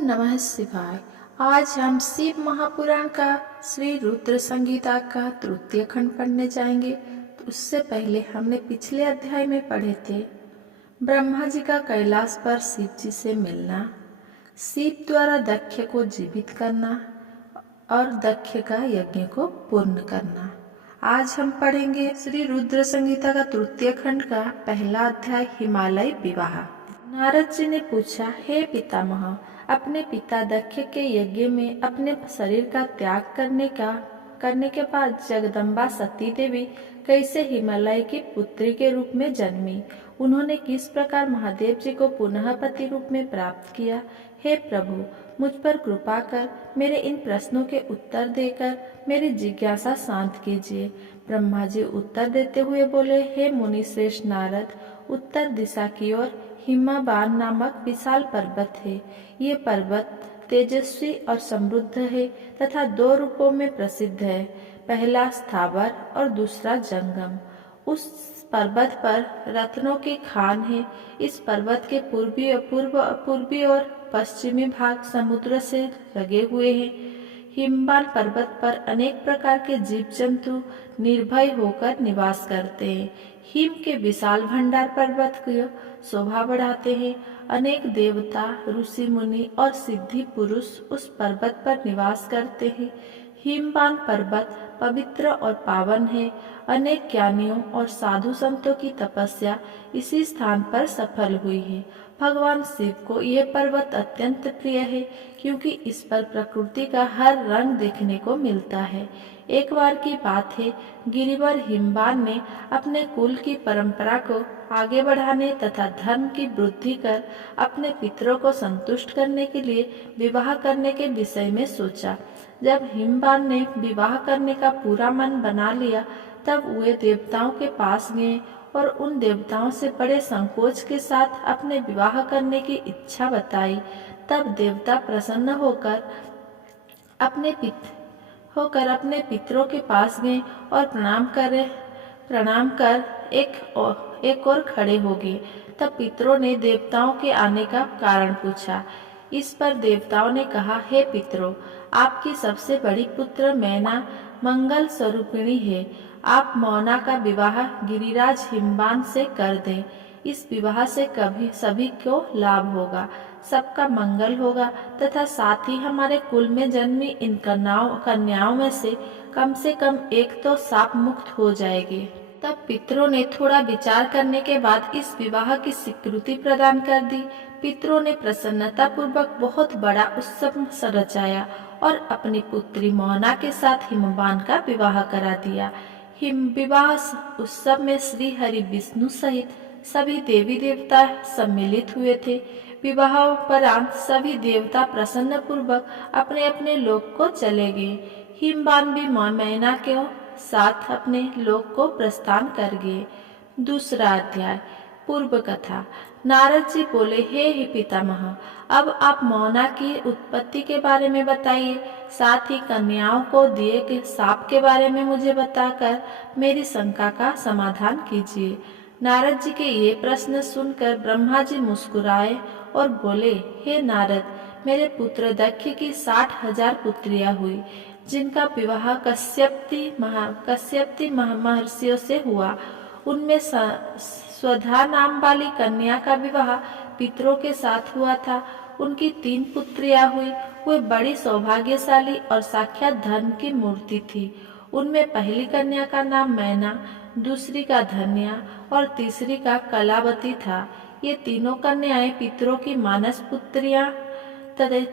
नमः शिवाय। आज हम शिव महापुराण का श्री रुद्र संगीता का तृतीय खंड पढ़ने जाएंगे। तो उससे पहले हमने पिछले अध्याय में पढ़े थे ब्रह्मा जी का कैलाश पर शिव जी से मिलना, शिव द्वारा दक्ष को जीवित करना और दक्ष का यज्ञ को पूर्ण करना। आज हम पढ़ेंगे श्री रुद्र संगीता का तृतीय खंड का पहला अध्याय, हिमालय विवाह। नारद जी ने पूछा, हे पितामह, अपने पिता दक्ष के यज्ञ में अपने शरीर का त्याग करने के बाद जगदम्बा सती देवी कैसे हिमालय की पुत्री के रूप में जन्मी? उन्होंने किस प्रकार महादेव जी को पुनः पति रूप में प्राप्त किया? हे प्रभु, मुझ पर कृपा कर मेरे इन प्रश्नों के उत्तर देकर मेरी जिज्ञासा शांत कीजिए। ब्रह्मा जी उत्तर देते हुए बोले, हे मुनि श्रेष्ठ नारद, उत्तर दिशा की ओर हिमवान नामक विशाल पर्वत है। ये पर्वत तेजस्वी और समृद्ध है तथा दो रूपों में प्रसिद्ध है, पहला स्थावर और दूसरा जंगम। उस पर्वत पर रत्नों की खान है। इस पर्वत के पूर्वी और पश्चिमी भाग समुद्र से लगे हुए हैं। हिमवान पर्वत पर अनेक प्रकार के जीव जंतु निर्भय होकर निवास करते हैं। हिम के विशाल भंडार पर्वत की शोभा बढ़ाते हैं। अनेक देवता, ऋषि मुनि और सिद्धि पुरुष उस पर्वत पर निवास करते हैं। हिमवान पर्वत पवित्र और पावन है। अनेक ज्ञानियों और साधु संतों की तपस्या इसी स्थान पर सफल हुई है। भगवान शिव को यह पर्वत अत्यंत प्रिय है, क्योंकि इस पर प्रकृति का हर रंग देखने को मिलता है। एक बार की बात है, गिरिवर हिमवान ने अपने कुल की परंपरा को आगे बढ़ाने तथा धर्म की वृद्धि कर अपने पितरों को संतुष्ट करने के लिए विवाह करने के विषय में सोचा। जब हिमवान ने विवाह करने का पूरा मन बना लिया, तब वे देवताओं के पास गए और उन देवताओं से बड़े संकोच के साथ अपने विवाह करने की इच्छा बताई। तब देवता प्रसन्न होकर अपने पितरों के पास गए और प्रणाम कर एक और खड़े हो गए। तब पितरों ने देवताओं के आने का कारण पूछा। इस पर देवताओं ने कहा, हे पितरों, आपकी सबसे बड़ी पुत्र मैना मंगल स्वरूपिणी है। आप मौना का विवाह गिरिराज हिमवान से कर दें। इस विवाह से सभी को लाभ होगा, सबका मंगल होगा तथा साथ ही हमारे कुल में जन्मी इन कन्याओं में से कम एक तो शाप मुक्त हो जाएगी। तब पितरों ने थोड़ा विचार करने के बाद इस विवाह की स्वीकृति प्रदान कर दी। पितरों ने प्रसन्नता पूर्वक बहुत बड़ा उत्सव रचाया और अपनी पुत्री मोहना के साथ हिमवान का विवाह करा दिया। विवाह उत्सव में श्री हरि विष्णु सहित सभी देवी देवता सम्मिलित हुए थे। विवाहोपरांत सभी देवता प्रसन्न पूर्वक अपने अपने लोक को चले गए। हिमवान भी मैना के साथ अपने लोक को प्रस्थान कर गए। दूसरा अध्याय, पूर्व कथा। नारद जी बोले, हे पितामह, अब आप मौना की उत्पत्ति के बारे में बताइए। साथ ही कन्याओं को दिए गए शाप के बारे में मुझे बताकर मेरी शंका का समाधान कीजिए। नारद जी के ये प्रश्न सुनकर ब्रह्मा जी मुस्कुराए और बोले, हे नारद, मेरे पुत्र दक्ष की 60,000 पुत्रियां हुई, जिनका विवाह कश्यपति महर्षियों से हुआ। उनमें स्वधा नाम वाली कन्या का विवाह पितरों के साथ हुआ था। उनकी 3 पुत्रियां हुई। वे बड़ी सौभाग्यशाली और साक्षात धर्म की मूर्ति थी। उनमें पहली कन्या का नाम मैना, दूसरी का धन्या और तीसरी का कलावती था। ये तीनों कन्याएं पितरों की मानस पुत्रियां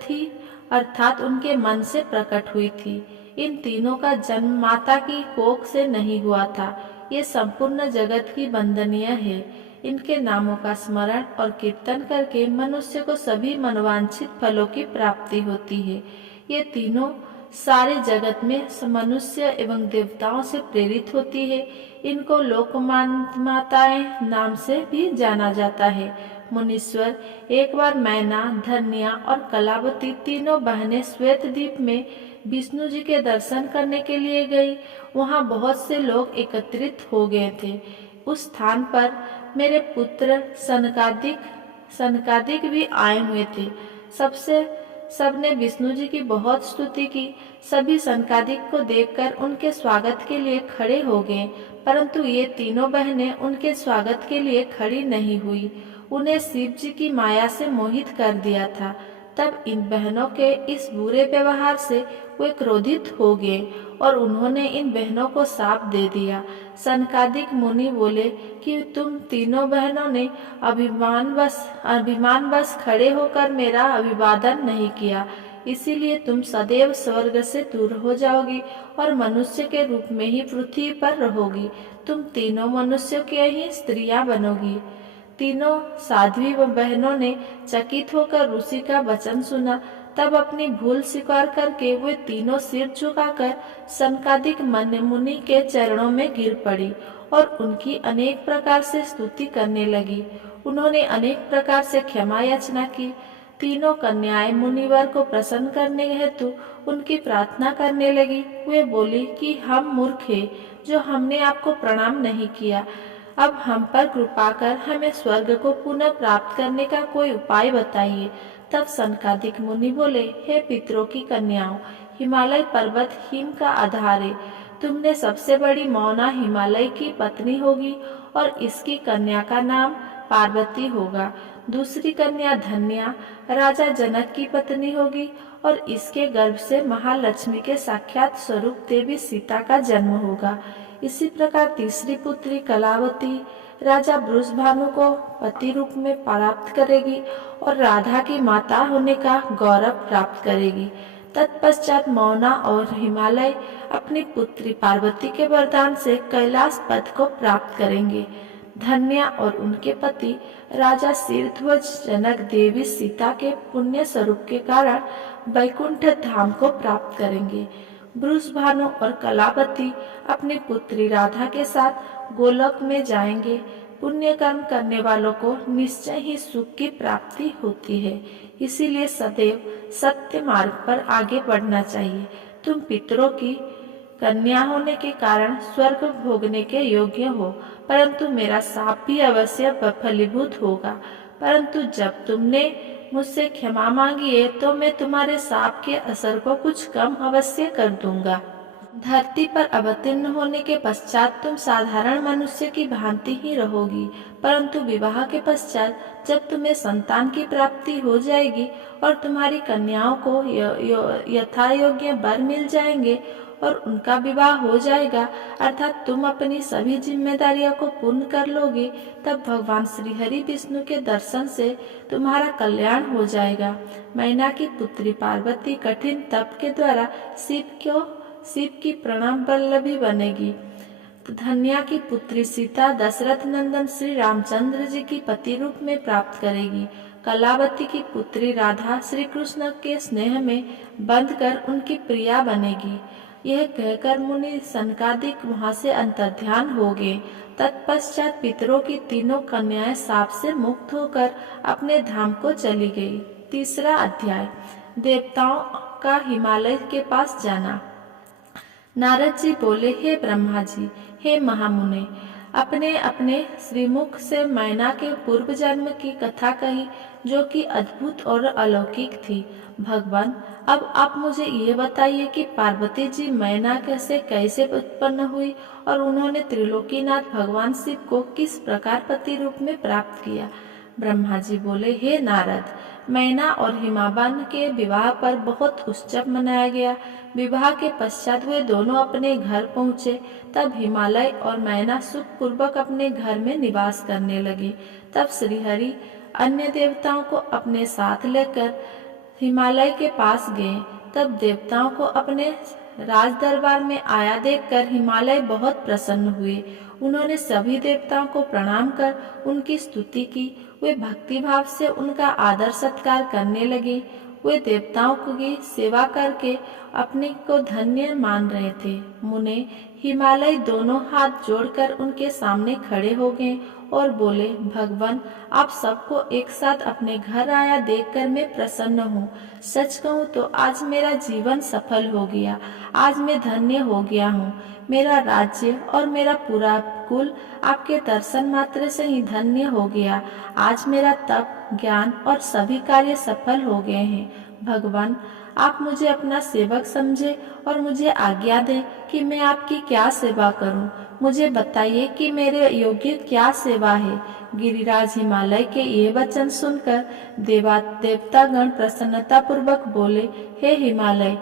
थी, अर्थात उनके मन से प्रकट हुई थी। इन तीनों का जन्म माता की कोख से नहीं हुआ था। ये संपूर्ण जगत की वंदनीय है। इनके नामों का स्मरण और कीर्तन करके मनुष्य को सभी मनोवांछित फलों की प्राप्ति होती है। ये तीनों सारे जगत में मनुष्य एवं देवताओं से प्रेरित होती है। इनको लोकमाताएं नाम से भी जाना जाता है। मुनीश्वर, एक बार मैना, धन्या और कलावती तीनों बहनें श्वेतद्वीप में विष्णु जी के दर्शन करने के लिए गई। वहाँ बहुत से लोग एकत्रित हो गए थे। उस स्थान पर मेरे पुत्र सनकादिक भी आए हुए थे। सबसे सबने विष्णु जी की बहुत स्तुति की। सभी सनकादिक को देखकर उनके स्वागत के लिए खड़े हो गए, परंतु ये तीनों बहनें उनके स्वागत के लिए खड़ी नहीं हुई। उन्हें शिव जी की माया से मोहित कर दिया था। तब इन बहनों के इस बुरे व्यवहार से वे क्रोधित हो गए और उन्होंने इन बहनों को शाप दे दिया। सनकादिक मुनि बोले कि तुम तीनों बहनों ने अभिमानवश खड़े होकर मेरा अभिवादन नहीं किया, इसीलिए तुम सदैव स्वर्ग से दूर हो जाओगी और मनुष्य के रूप में ही पृथ्वी पर रहोगी। तुम तीनों मनुष्यों की ही स्त्रियां बनोगी। तीनों साध्वी बहनों ने चकित होकर ऋषि का वचन सुना। तब अपनी भूल स्वीकार करके वे तीनों सिर झुकाकर सनकादिक मुनि के चरणों में गिर पड़ी और उनकी अनेक प्रकार से स्तुति करने लगी। उन्होंने अनेक प्रकार से क्षमा याचना की। तीनों कन्याएं मुनिवर को प्रसन्न करने हेतु उनकी प्रार्थना करने लगी। वे बोली कि हम मूर्ख हैं जो हमने आपको प्रणाम नहीं किया। अब हम पर कृपा कर हमें स्वर्ग को पुनः प्राप्त करने का कोई उपाय बताइए। तब सनकादिक मुनि बोले, हे पितरों की कन्याओं, हिमालय पर्वत हिम का आधार है। तुमने सबसे बड़ी मौना हिमालय की पत्नी होगी और इसकी कन्या का नाम पार्वती होगा। दूसरी कन्या धन्या राजा जनक की पत्नी होगी और इसके गर्भ से महालक्ष्मी के साक्षात स्वरूप देवी सीता का जन्म होगा। इसी प्रकार तीसरी पुत्री कलावती राजा वृषभानु को पति रूप में प्राप्त करेगी और राधा की माता होने का गौरव प्राप्त करेगी। तत्पश्चात मौना और हिमालय अपनी पुत्री पार्वती के वरदान से कैलाश पद को प्राप्त करेंगे। धन्या और उनके पति राजा शीरध्वज जनक देवी सीता के पुण्य स्वरूप के कारण वैकुंठ धाम को प्राप्त करेंगे। वृषभानु और कलावती अपनी पुत्री राधा के साथ गोलोक में जाएंगे। पुण्य कर्म करने वालों को निश्चय ही सुख की प्राप्ति होती है, इसीलिए सदैव सत्य मार्ग पर आगे बढ़ना चाहिए। तुम पितरों की कन्या होने के कारण स्वर्ग भोगने के योग्य हो, परंतु मेरा शाप भी अवश्य फलीभूत होगा। परंतु जब तुमने मुझसे क्षमा मांगी है तो मैं तुम्हारे शाप के असर को कुछ कम अवश्य कर दूंगा। धरती पर अवतीर्ण होने के पश्चात तुम साधारण मनुष्य की भांति ही रहोगी, परंतु विवाह के पश्चात जब तुम्हें संतान की प्राप्ति हो जाएगी और तुम्हारी कन्याओं को यथा योग्य वर मिल जाएंगे और उनका विवाह हो जाएगा, अर्थात तुम अपनी सभी जिम्मेदारियों को पूर्ण कर लोगे, तब भगवान श्री हरि विष्णु के दर्शन से तुम्हारा कल्याण हो जाएगा। मैना की पुत्री पार्वती कठिन तप के द्वारा शिव की प्रणाम वल्लभी बनेगी। धन्या की पुत्री सीता दशरथ नंदन श्री रामचंद्र जी की पति रूप में प्राप्त करेगी। कलावती की पुत्री राधा श्री कृष्ण के स्नेह में बंधकर उनकी प्रिया बनेगी। यह कहकर मुनि सनकादिक वहां से अंतर्ध्यान हो गए। तत्पश्चात पितरों की तीनों कन्याएं शाप से मुक्त होकर अपने धाम को चली गई। तीसरा अध्याय, देवताओं का हिमालय के पास जाना। नारद जी बोले, हे ब्रह्मा जी, हे महामुने, अपने अपने श्रीमुख से मैना के पूर्व जन्म की कथा कही जो कि अद्भुत और अलौकिक थी। भगवान, अब आप मुझे ये बताइए कि पार्वती जी मैना कैसे उत्पन्न हुई और उन्होंने त्रिलोकीनाथ भगवान शिव को किस प्रकार पति रूप में प्राप्त किया। ब्रह्मा जी बोले, हे नारद, मैना और हिमाबान के विवाह पर बहुत उत्सव मनाया गया। विवाह के पश्चात वे दोनों अपने घर पहुँचे। तब हिमालय और मैना सुख पूर्वक अपने घर में निवास करने लगे। तब श्रीहरि अन्य देवताओं को अपने साथ लेकर हिमालय के पास गए। तब देवताओं को अपने राज दरबार में आया देखकर हिमालय बहुत प्रसन्न हुए। उन्होंने सभी देवताओं को प्रणाम कर उनकी स्तुति की। वे भक्ति भाव से उनका आदर सत्कार करने लगे। वे देवताओं की सेवा करके अपने को धन्य मान रहे थे। मुने हिमालय दोनों हाथ जोड़कर उनके सामने खड़े हो गए और बोले, भगवान, आप सबको एक साथ अपने घर आया देखकर मैं प्रसन्न हूँ। सच कहूँ तो आज मेरा जीवन सफल हो गया। आज मैं धन्य हो गया हूँ। मेरा राज्य और मेरा पूरा कुल आपके दर्शन मात्र से ही धन्य हो गया। आज मेरा तप, ज्ञान और सभी कार्य सफल हो गए हैं। भगवान, आप मुझे अपना सेवक समझे और मुझे आज्ञा दें कि मैं आपकी क्या सेवा करूं। मुझे बताइए कि मेरे योग्य क्या सेवा है। गिरिराज हिमालय के ये वचन सुनकर देवतागण प्रसन्नता पूर्वक बोले, हे हिमालय,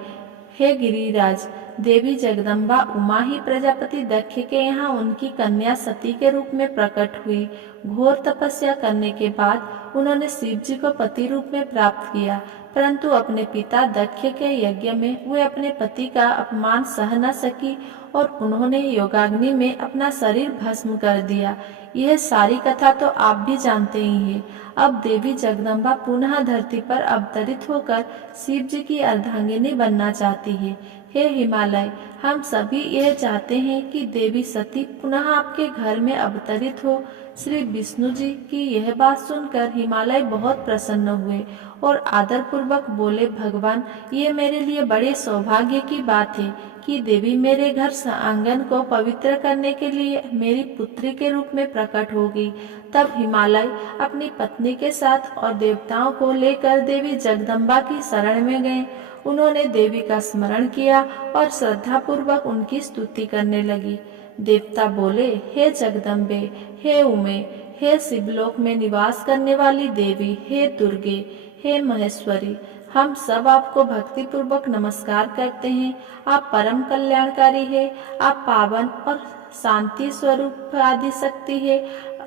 हे गिरिराज, देवी जगदम्बा उमा ही प्रजापति दक्ष के यहाँ उनकी कन्या सती के रूप में प्रकट हुई। घोर तपस्या करने के बाद उन्होंने शिव जी को पति रूप में प्राप्त किया, परंतु अपने पिता दक्ष के यज्ञ में वे अपने पति का अपमान सह न सकी और उन्होंने योगाग्नि में अपना शरीर भस्म कर दिया। यह सारी कथा तो आप भी जानते ही हैं। अब देवी जगदम्बा पुनः धरती पर अवतरित होकर शिव जी की अर्धांगिनी बनना चाहती है। हे हिमालय, हम सभी यह चाहते हैं कि देवी सती पुनः आपके घर में अवतरित हो। श्री विष्णु जी की यह बात सुनकर हिमालय बहुत प्रसन्न हुए और आदर पूर्वक बोले, भगवान, ये मेरे लिए बड़े सौभाग्य की बात है कि देवी मेरे घर आंगन को पवित्र करने के लिए मेरी पुत्री के रूप में प्रकट हो गई। तब हिमालय अपनी पत्नी के साथ और देवताओं को लेकर देवी जगदम्बा की शरण में गए। उन्होंने देवी का स्मरण किया और श्रद्धा पूर्वक उनकी स्तुति करने लगी। देवता बोले, हे जगदम्बे, हे उमे, हे शिवलोक में निवास करने वाली देवी, हे दुर्गे, हे महेश्वरी, हम सब आपको भक्ति पूर्वक नमस्कार करते हैं। आप परम कल्याणकारी है, आप पावन और शांति स्वरूप आदि शक्ति है।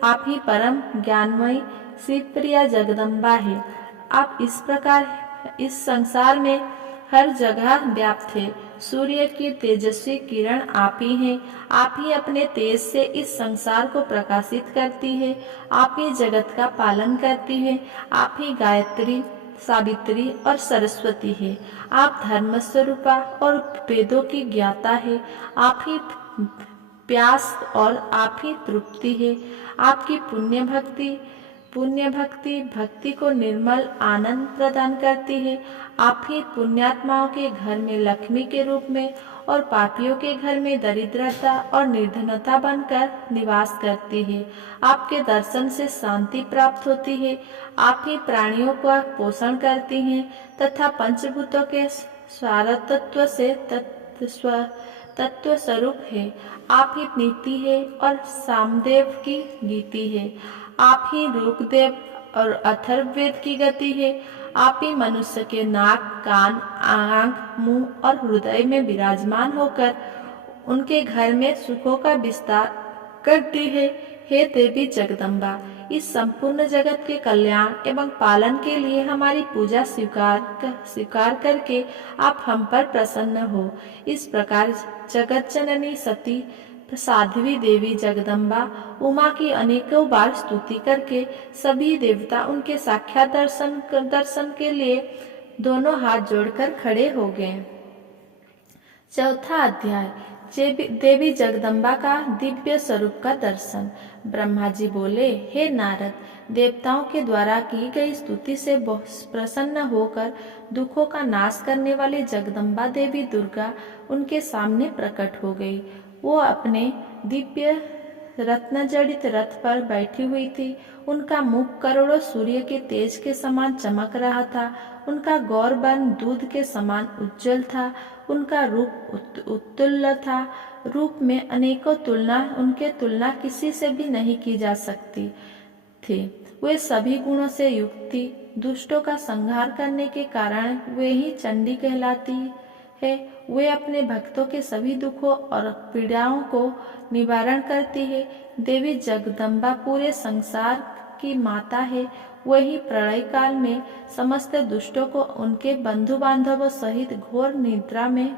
आप ही परम ज्ञानमयी शिवप्रिया जगदम्बा है। आप इस प्रकार इस संसार में हर जगह व्याप्त है। सूर्य की तेजस्वी किरण आप ही हैं। आप ही अपने तेज से इस संसार को प्रकाशित करती है। आप ही जगत का पालन करती है। आप ही गायत्री, सावित्री और सरस्वती है। आप धर्म स्वरूपा और वेदों की ज्ञाता है। आप ही प्यास और आप ही तृप्ति है। आपकी पुण्य भक्ति को निर्मल आनंद प्रदान करती है। आप ही पुण्यात्माओं के घर में लक्ष्मी के रूप में और पापियों के घर में दरिद्रता और निर्धनता बनकर निवास करती है। आपके दर्शन से शांति प्राप्त होती है। आप ही प्राणियों का पोषण करती हैं तथा पंचभूतों के स्वारतत्व से तत्व स्वरूप है। आप ही नीति है और सामदेव की गीति है। आप ही रूपदेव और अथर्ववेद की गति है। आप ही मनुष्य के नाक, कान, आंख, मुंह और हृदय में विराजमान होकर उनके घर में सुखों का विस्तार करती है। हे देवी जगदम्बा, इस संपूर्ण जगत के कल्याण एवं पालन के लिए हमारी पूजा स्वीकार करके आप हम पर प्रसन्न हो। इस प्रकार जगत जननी सती साध्वी देवी जगदम्बा उमा की अनेकों बार स्तुति करके सभी देवता उनके साक्षात दर्शन के लिए दोनों हाथ जोड़कर खड़े हो गए। चौथा अध्याय, देवी जगदम्बा का दिव्य स्वरूप का दर्शन। ब्रह्मा जी बोले, हे नारद, देवताओं के द्वारा की गई स्तुति से प्रसन्न होकर दुखों का नाश करने वाली जगदम्बा देवी दुर्गा उनके सामने प्रकट हो गई। वो अपने दिव्य रत्न जड़ित रथ पर बैठी हुई थी। उनका मुख करोड़ों सूर्य के तेज के समान चमक रहा था। उनका गौर वर्ण दूध के समान उज्जवल था। उनका रूप उत्तुल्य था। रूप में अनेकों उनके तुलना किसी से भी नहीं की जा सकती थी। वे सभी गुणों से युक्त थी। दुष्टों का संहार करने के कारण वे ही चंडी कहलाती है। वे अपने भक्तों के सभी दुखों और पीड़ाओं को निवारण करती है। देवी जगदम्बा पूरे संसार की माता है। वही प्रलय काल में समस्त दुष्टों को उनके बंधु बांधवों सहित घोर निद्रा में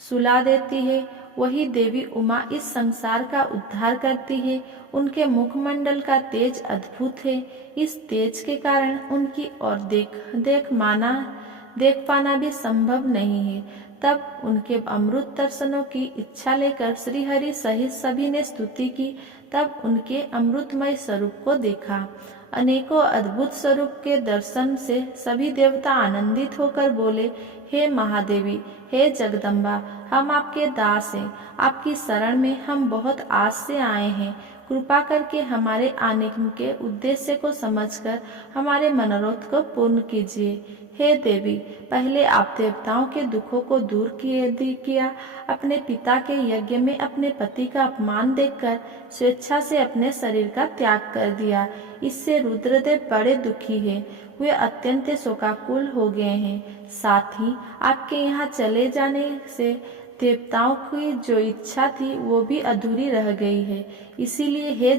सुला देती है। वही देवी उमा इस संसार का उद्धार करती है। उनके मुखमंडल का तेज अद्भुत है। इस तेज के कारण उनकी ओर देख पाना भी संभव नहीं है। तब उनके अमृत दर्शनों की इच्छा लेकर श्री हरि सहित सभी ने स्तुति की। तब उनके अमृतमय स्वरूप को देखा। अनेकों अद्भुत स्वरूप के दर्शन से सभी देवता आनंदित होकर बोले, हे महादेवी, हे जगदम्बा, हम आपके दास हैं। आपकी शरण में हम बहुत आस से आए हैं। कृपा करके हमारे आने के उद्देश्य को समझकर हमारे मनोरथ को पूर्ण कीजिए। हे देवी, पहले आप देवताओं के दुखों को दूर किया। अपने पिता के यज्ञ में अपने पति का अपमान देखकर स्वेच्छा से अपने शरीर का त्याग कर दिया। इससे रुद्रदेव बड़े दुखी हैं। वे अत्यंत शोकाकुल हो गए हैं। साथ ही आपके यहाँ चले जाने से देवताओं की जो इच्छा थी वो भी अधूरी रह गई है। इसीलिए हे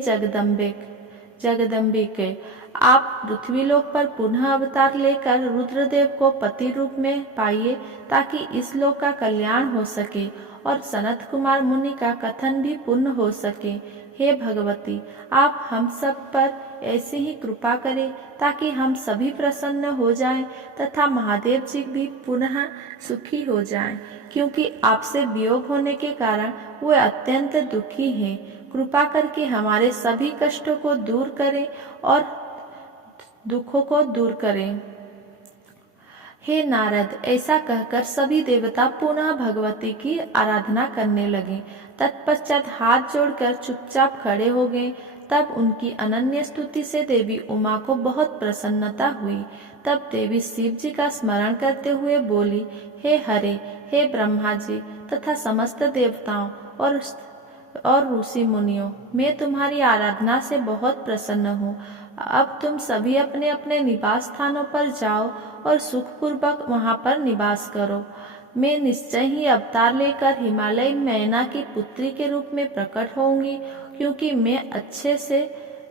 जगदम्बिके, आप पृथ्वीलोक पर पुनः अवतार लेकर रुद्रदेव को पति रूप में पाइए, ताकि इस लोक का कल्याण हो सके और सनत कुमार मुनि का कथन भी पूर्ण हो सके। हे भगवती, आप हम सब पर ऐसी ही कृपा करें ताकि हम सभी प्रसन्न हो जाएं तथा महादेव जी भी पुनः सुखी हो जाएं, क्योंकि आपसे वियोग होने के कारण वे अत्यंत दुखी हैं। कृपा करके हमारे सभी कष्टों को दूर करें और दुखों को दूर करें। हे नारद, ऐसा कहकर सभी देवता पुनः भगवती की आराधना करने लगे। तत्पश्चात हाथ जोड़कर चुपचाप खड़े हो गए। तब उनकी अनन्य स्तुति से देवी उमा को बहुत प्रसन्नता हुई। तब देवी शिव जी का स्मरण करते हुए बोली, हे हरे, हे ब्रह्मा जी तथा समस्त देवताओं और ऋषि मुनियों, मैं तुम्हारी आराधना से बहुत प्रसन्न हूँ। अब तुम सभी अपने अपने निवास स्थानों पर जाओ और सुखपूर्वक वहाँ पर निवास करो। मैं निश्चय ही अवतार लेकर हिमालय मैना की पुत्री के रूप में प्रकट होंगी, क्योंकि मैं अच्छे से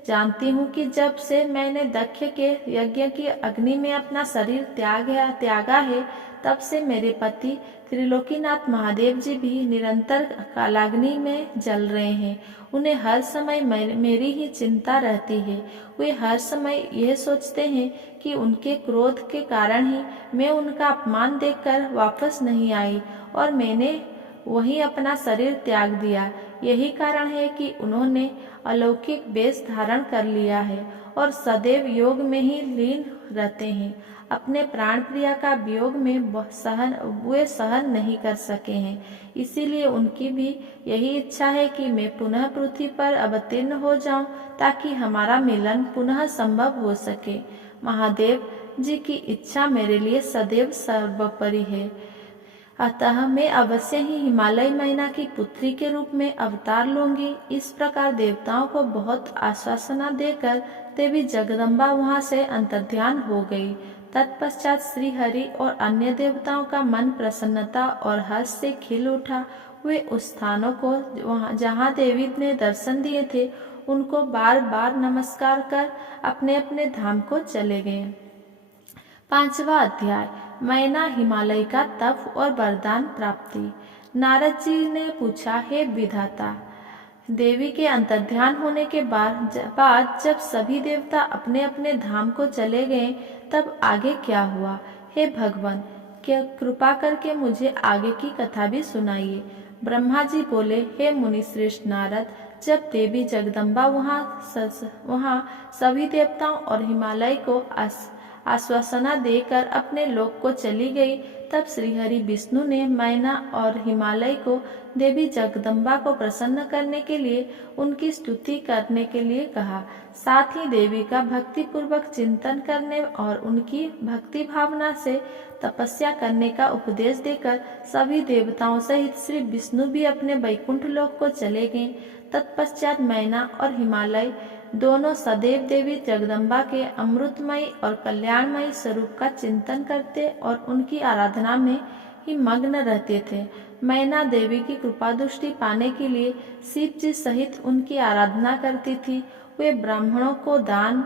जानती हूँ कि जब से मैंने दक्ष के यज्ञ की अग्नि में अपना शरीर त्यागा है, तब से मेरे पति त्रिलोकीनाथ महादेव जी भी निरंतर कालाग्नि में जल रहे हैं। उन्हें हर समय मेरी ही चिंता रहती है। वे हर समय यह सोचते हैं कि उनके क्रोध के कारण ही मैं उनका अपमान देखकर वापस नहीं आई और मैंने वही अपना शरीर त्याग दिया। यही कारण है कि उन्होंने अलौकिक वेश धारण कर लिया है और सदैव योग में ही लीन रहते हैं। अपने प्राण प्रिया का वियोग में वे सहन नहीं कर सके हैं। इसीलिए उनकी भी यही इच्छा है कि मैं पुनः पृथ्वी पर अवतीर्ण हो जाऊं, ताकि हमारा मिलन पुनः संभव हो सके। महादेव जी की इच्छा मेरे लिए सदैव सर्वोपरि है। अतः मैं अवश्य ही हिमालय मैना की पुत्री के रूप में अवतार लूंगी। इस प्रकार देवताओं को बहुत आश्वासना देकर देवी जगदम्बा वहां से अंतर्ध्यान हो गई। तत्पश्चात श्री हरि और अन्य देवताओं का मन प्रसन्नता और हर्ष से खिल उठा। वे उस स्थानों को जहाँ देवी ने दर्शन दिए थे उनको बार बार नमस्कार कर अपने अपने धाम को चले गए। 5वां अध्याय, मैना हिमालय का तप और वरदान प्राप्ति। नारद जी ने पूछा, हे विधाता, देवी के अंतर्ध्यान होने के बाद जब सभी देवता अपने अपने धाम को चले गए, तब आगे क्या हुआ? हे भगवान, क्या कृपा करके मुझे आगे की कथा भी सुनाइए। ब्रह्मा जी बोले, हे मुनि श्रेष्ठ नारद, जब देवी जगदम्बा वहाँ सभी देवताओं और हिमालय को आश्वासना देकर अपने लोक को चली गई, तब श्रीहरि विष्णु ने मैना और हिमालय को देवी जगदम्बा को प्रसन्न करने के लिए उनकी स्तुति करने के लिए कहा। साथ ही देवी का भक्ति पूर्वक चिंतन करने और उनकी भक्ति भावना से तपस्या करने का उपदेश देकर सभी देवताओं सहित श्री विष्णु भी अपने वैकुंठ लोक को चले गए। तत्पश्चात मैना और हिमालय दोनों सदैव देवी जगदम्बा के अमृतमयी और कल्याणमयी स्वरूप का चिंतन करते और उनकी आराधना में ही मग्न रहते थे। मैना देवी की कृपा दृष्टि पाने के लिए शिव जी सहित उनकी आराधना करती थी। वे ब्राह्मणों को दान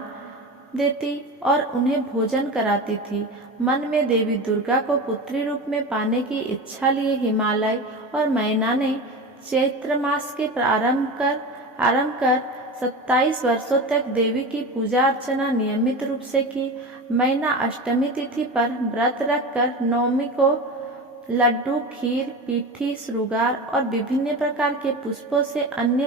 देती और उन्हें भोजन कराती थी। मन में देवी दुर्गा को पुत्री रूप में पाने की इच्छा लिए हिमालय और मैना ने चैत्र मास के आरंभ कर 27 वर्षों तक देवी की पूजा अर्चना नियमित रूप से की। मैना अष्टमी तिथि पर व्रत रखकर नवमी को लड्डू, खीर, पीठी, श्रृंगार और विभिन्न प्रकार के पुष्पों से अन्य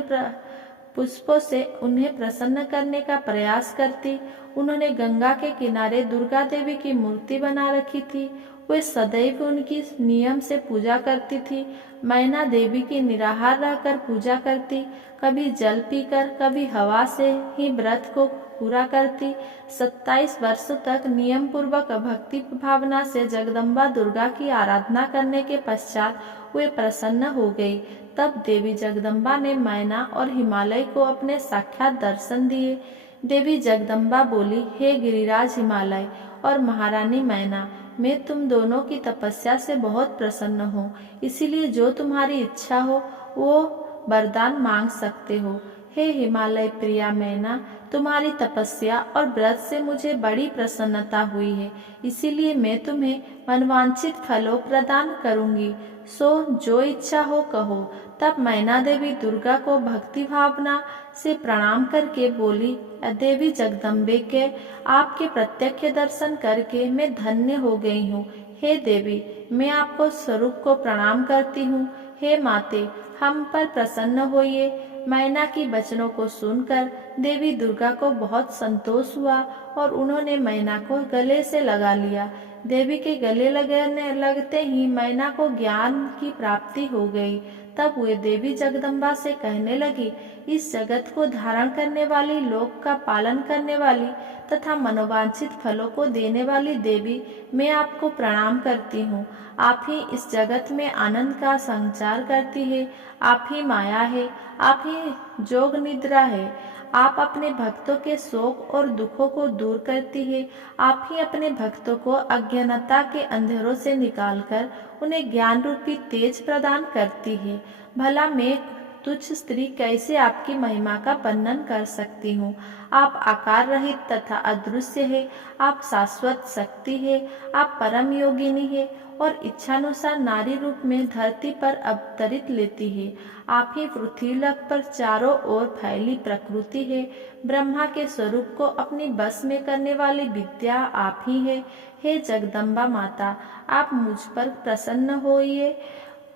पुष्पों से उन्हें प्रसन्न करने का प्रयास करती। उन्होंने गंगा के किनारे दुर्गा देवी की मूर्ति बना रखी थी। वे सदैव उनकी नियम से पूजा करती थी। मैना देवी की निराहार रहकर पूजा करती, कभी जल पीकर कभी हवा से ही व्रत को पूरा करती। 27 वर्षों तक नियम पूर्वक भक्ति भावना से जगदम्बा दुर्गा की आराधना करने के पश्चात वे प्रसन्न हो गई। तब देवी जगदम्बा ने मैना और हिमालय को अपने साक्षात दर्शन दिए। देवी जगदम्बा बोली, हे गिरिराज हिमालय और महारानी मैना, मैं तुम दोनों की तपस्या से बहुत प्रसन्न हूँ, इसीलिए जो तुम्हारी इच्छा हो वो वरदान मांग सकते हो। हे हिमालय प्रिया मैना, तुम्हारी तपस्या और व्रत से मुझे बड़ी प्रसन्नता हुई है, इसीलिए मैं तुम्हें मनवांछित फलों प्रदान करूंगी। सो जो इच्छा हो कहो। तब मैना देवी दुर्गा को भक्ति भावना से प्रणाम करके बोली, देवी जगदम्बे के आपके प्रत्यक्ष दर्शन करके मैं धन्य हो गई हूँ। हे देवी, मैं आपको स्वरूप को प्रणाम करती हूँ। हे माते, हम पर प्रसन्न होइए। मैना की वचनों को सुनकर देवी दुर्गा को बहुत संतोष हुआ और उन्होंने मैना को गले से लगा लिया। देवी के गले लगते ही मैना को ज्ञान की प्राप्ति हो गई। तब वे देवी जगदम्बा से कहने लगी, इस जगत को धारण करने वाली, लोक का पालन करने वाली तथा मनोवांछित फलों को देने वाली देवी, मैं आपको प्रणाम करती हूँ। आप ही इस जगत में आनंद का संचार करती है। आप ही माया है, आप ही जोग निद्रा है। आप अपने भक्तों के शोक और दुखों को दूर करती है। आप ही अपने भक्तों को अज्ञानता के अंधेरों से निकालकर उन्हें ज्ञान रूपी तेज प्रदान करती है। भला मैं तुच्छ स्त्री कैसे आपकी महिमा का वर्णन कर सकती हूँ। आप आकार रहित तथा अदृश्य है। आप शाश्वत शक्ति है। आप परम योगिनी है और इच्छानुसार नारी रूप में धरती पर अवतरित लेती है। आप ही पृथ्वी लोक पर चारों ओर फैली प्रकृति है। ब्रह्मा के स्वरूप को अपनी बस में करने वाली विद्या आप ही है। हे जगदम्बा माता, आप मुझ पर प्रसन्न होइए।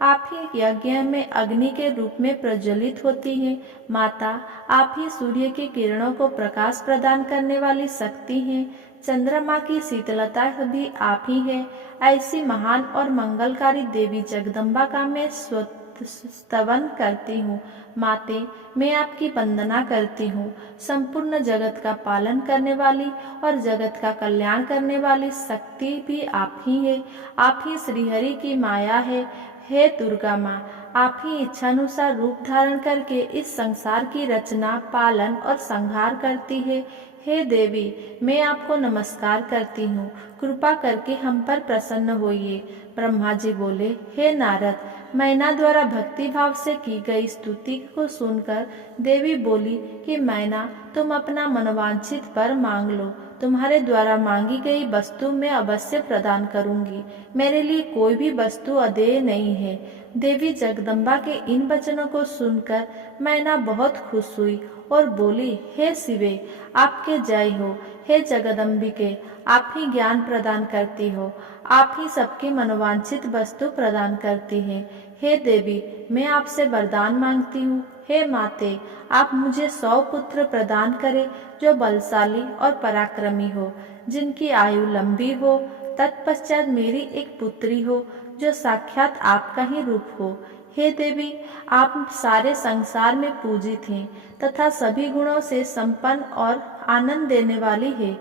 आप ही यज्ञ में अग्नि के रूप में प्रज्वलित होती हैं। माता, आप ही सूर्य की किरणों को प्रकाश प्रदान करने वाली शक्ति हैं। चंद्रमा की शीतलता भी आप ही है। ऐसी महान और मंगलकारी देवी जगदम्बा का मैं स्तवन करती हूँ। माते, मैं आपकी वंदना करती हूँ। संपूर्ण जगत का पालन करने वाली और जगत का कल्याण करने वाली शक्ति भी आप ही है। आप ही श्रीहरि की माया है। हे दुर्गा माँ, आप ही इच्छानुसार रूप धारण करके इस संसार की रचना, पालन और संहार करती है। हे देवी, मैं आपको नमस्कार करती हूँ। कृपा करके हम पर प्रसन्न होइए। ब्रह्मा जी बोले, हे नारद, मैना द्वारा भक्ति भाव से की गई स्तुति को सुनकर देवी बोली कि मैना, तुम अपना मनोवांछित वर मांग लो। तुम्हारे द्वारा मांगी गई वस्तु मैं अवश्य प्रदान करूंगी। मेरे लिए कोई भी वस्तु अदेय नहीं है। देवी जगदम्बा के इन वचनों को सुनकर मैना बहुत खुश हुई और बोली, हे शिवे, आपके जय हो। हे जगदम्बिके, आप ही ज्ञान प्रदान करती हो। आप ही सबकी मनोवांछित वस्तु प्रदान करती हैं। हे देवी, मैं आपसे वरदान मांगती हूँ। हे माते, आप मुझे 100 पुत्र प्रदान करें जो बलशाली और पराक्रमी हो, जिनकी आयु लंबी हो। तत्पश्चात मेरी एक पुत्री हो जो साक्षात आपका ही रूप हो। हे देवी, आप सारे संसार में पूजित हैं तथा सभी गुणों से संपन्न और आनंद देने वाली है।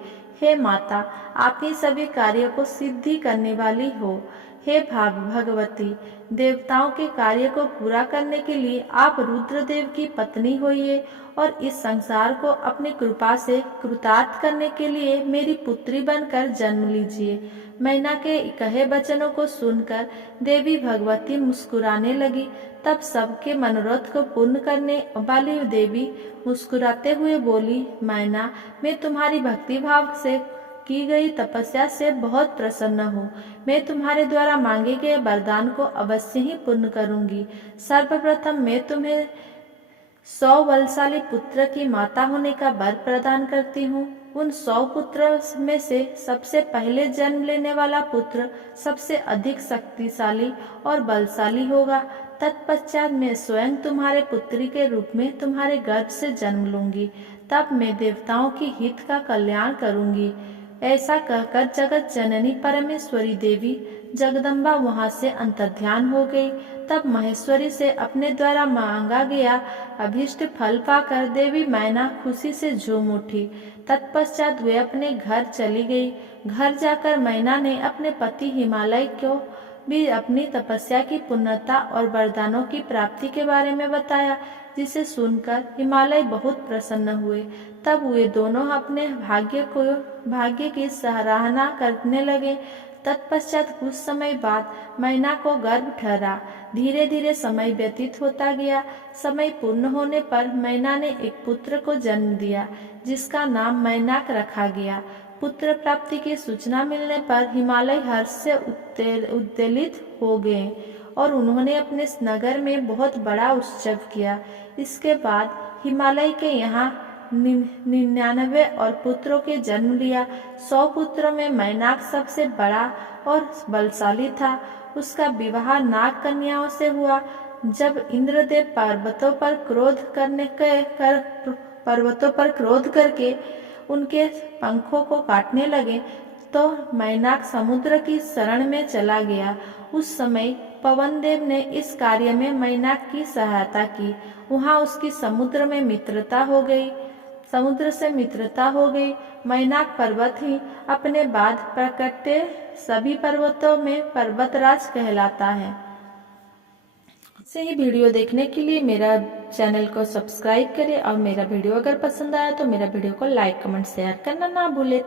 हे माता, आप ही सभी कार्यों को सिद्धि करने वाली हो। हे भगवती, देवताओं के कार्य को पूरा करने के लिए आप रुद्रदेव की पत्नी होइए और इस संसार को अपनी कृपा से कृतार्थ करने के लिए मेरी पुत्री बनकर जन्म लीजिए। मैना के कहे वचनों को सुनकर देवी भगवती मुस्कुराने लगी। तब सबके मनोरथ को पूर्ण करने वाली देवी मुस्कुराते हुए बोली, मैना, मैं तुम्हारी भक्ति भाव से की गई तपस्या से बहुत प्रसन्न हूँ। मैं तुम्हारे द्वारा मांगे गए वरदान को अवश्य ही पूर्ण करूंगी। सर्वप्रथम मैं तुम्हें 100 बलशाली पुत्र की माता होने का वर प्रदान करती हूँ। उन 100 पुत्रों में से सबसे पहले जन्म लेने वाला पुत्र सबसे अधिक शक्तिशाली और बलशाली होगा तत्पश्चात मैं स्वयं तुम्हारे पुत्री के रूप में तुम्हारे गर्भ से जन्म लूंगी। तब मैं देवताओं की हित का कल्याण करूंगी। ऐसा कहकर जगत जननी परमेश्वरी देवी जगदम्बा वहां से अंतर्ध्यान हो गई। तब महेश्वरी से अपने द्वारा मांगा गया अभीष्ट फल पाकर देवी मैना खुशी से झूम उठी। तत्पश्चात वे अपने घर चली गई। घर जाकर मैना ने अपने पति हिमालय को भी अपनी तपस्या की पूर्णता और वरदानों की प्राप्ति के बारे में बताया, जिसे सुनकर हिमालय बहुत प्रसन्न हुए। तब वे दोनों अपने भाग्य की सराहना करने लगे। तत्पश्चात कुछ समय बाद मैना को गर्भ ठहरा। धीरे धीरे समय व्यतीत होता गया। समय पूर्ण होने पर मैना ने एक पुत्र को जन्म दिया, जिसका नाम मैनाक रखा गया। पुत्र प्राप्ति की सूचना मिलने पर हिमालय हर्ष से उद्वेलित हो गए और उन्होंने अपने नगर में बहुत बड़ा उत्सव किया। इसके बाद हिमालय के यहाँ 99 और पुत्रों के जन्म लिया। 100 पुत्रों में मैनाक सबसे बड़ा और बलशाली था। उसका विवाह नाग कन्याओं से हुआ। जब इंद्रदेव पर्वतों पर क्रोध करके उनके पंखों को काटने लगे तो मैनाक समुद्र की शरण में चला गया। उस समय पवन देव ने इस कार्य में मैनाक की सहायता की। वहां उसकी समुद्र से मित्रता हो गई। मैनाक पर्वत ही अपने बाद प्रकटे सभी पर्वतों में पर्वतराज कहलाता है। ऐसे ही वीडियो देखने के लिए मेरा चैनल को सब्सक्राइब करें और मेरा वीडियो अगर पसंद आया तो मेरा वीडियो को लाइक कमेंट शेयर करना ना भूलें।